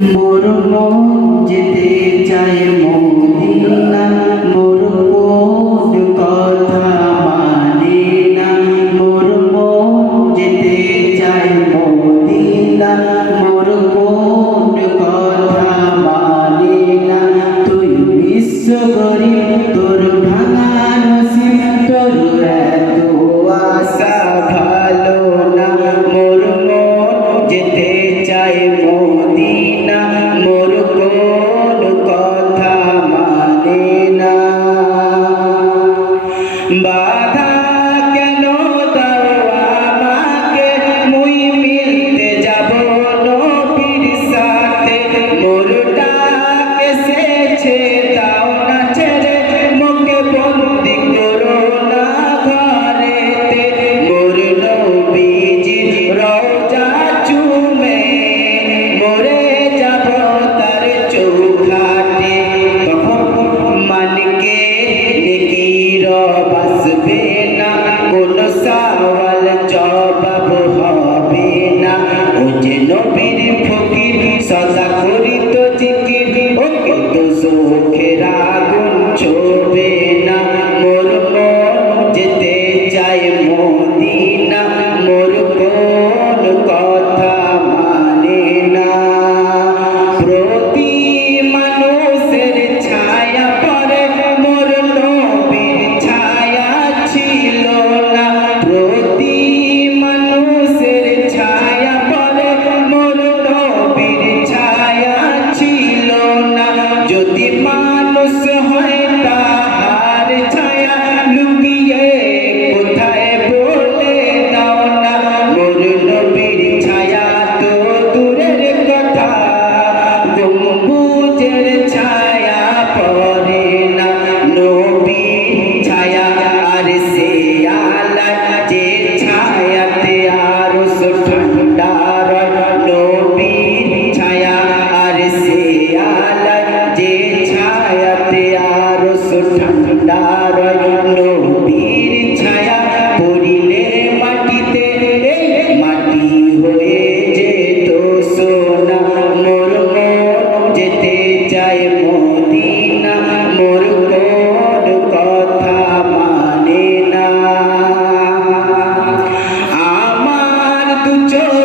মোর মন যেতে চায় মোদিনা মোর মন কথা মানে না। মোর মন যেতে চায় মোদিনা মোর মন কথা মানে না। তুই গরিব But. obedient manusia চল